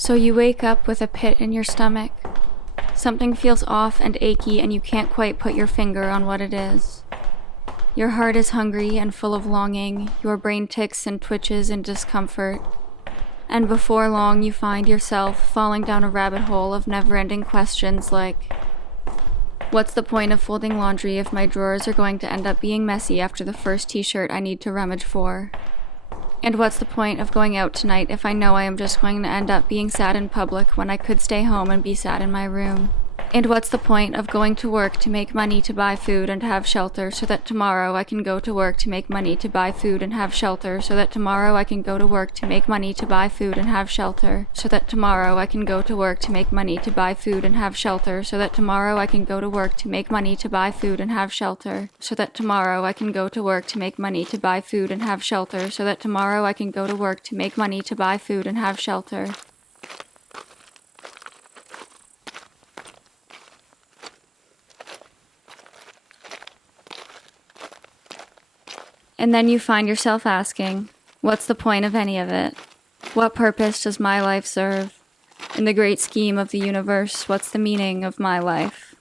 So you wake up with a pit in your stomach. Something feels off and achy and you can't quite put your finger on what it is. Your heart is hungry and full of longing, your brain ticks and twitches in discomfort. And before long you find yourself falling down a rabbit hole of never-ending questions like, what's the point of folding laundry if my drawers are going to end up being messy after the first t-shirt I need to rummage for? And what's the point of going out tonight if I know I am just going to end up being sad in public when I could stay home and be sad in my room? And what's the point of going to work to make money to buy food and have shelter so that tomorrow I can go to work to make money to buy food and have shelter so that tomorrow I can go to work to make money to buy food and have shelter so that tomorrow I can go to work to make money to buy food and have shelter so that tomorrow I can go to work to make money to buy food and have shelter so that tomorrow I can go to work to make money to buy food and have shelter so that tomorrow I can go to work to make money to buy food and have shelter. And then you find yourself asking, what's the point of any of it? What purpose does my life serve? In the great scheme of the universe, what's the meaning of my life?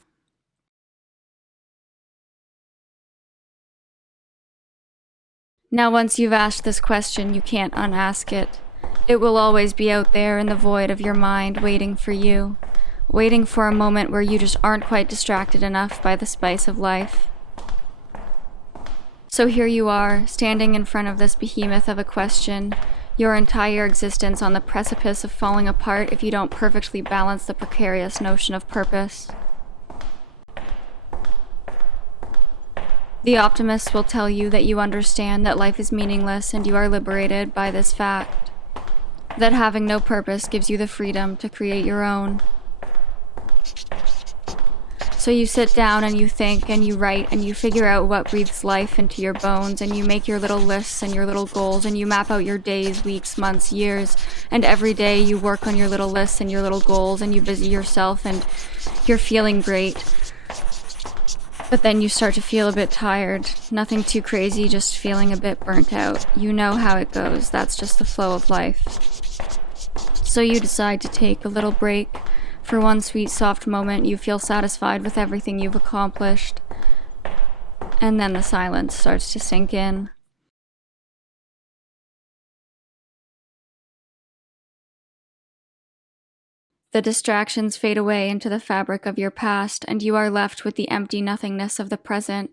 Now, once you've asked this question, you can't unask it. It will always be out there in the void of your mind, waiting for you, waiting for a moment where you just aren't quite distracted enough by the spice of life. So here you are, standing in front of this behemoth of a question, your entire existence on the precipice of falling apart if you don't perfectly balance the precarious notion of purpose. The optimist will tell you that you understand that life is meaningless and you are liberated by this fact, that having no purpose gives you the freedom to create your own. So you sit down and you think and you write and you figure out what breathes life into your bones and you make your little lists and your little goals and you map out your days, weeks, months, years, and every day you work on your little lists and your little goals and you busy yourself and you're feeling great. But then you start to feel a bit tired. Nothing too crazy, just feeling a bit burnt out. You know how it goes. That's just the flow of life. So you decide to take a little break. For one sweet, soft moment, you feel satisfied with everything you've accomplished. And then the silence starts to sink in. The distractions fade away into the fabric of your past, and you are left with the empty nothingness of the present.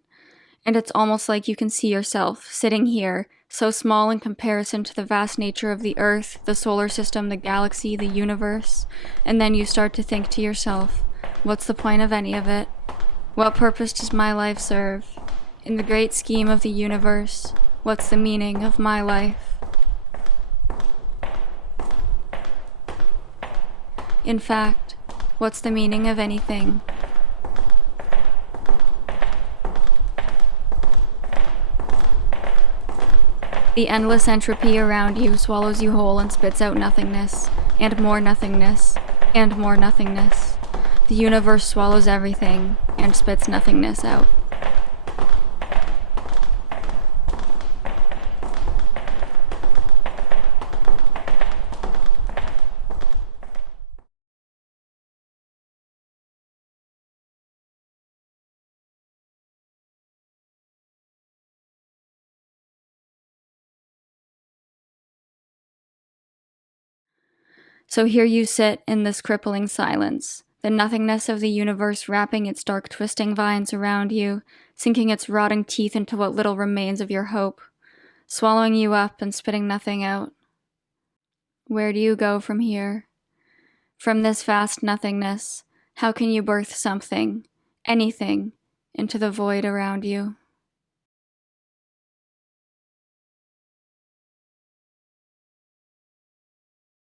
And it's almost like you can see yourself, sitting here, so small in comparison to the vast nature of the Earth, the solar system, the galaxy, the universe. And then you start to think to yourself, what's the point of any of it? What purpose does my life serve? In the great scheme of the universe, what's the meaning of my life? In fact, what's the meaning of anything? The endless entropy around you swallows you whole and spits out nothingness, and more nothingness, and more nothingness. The universe swallows everything, and spits nothingness out. So here you sit in this crippling silence, the nothingness of the universe wrapping its dark twisting vines around you, sinking its rotting teeth into what little remains of your hope, swallowing you up and spitting nothing out. Where do you go from here? From this vast nothingness, how can you birth something, anything, into the void around you?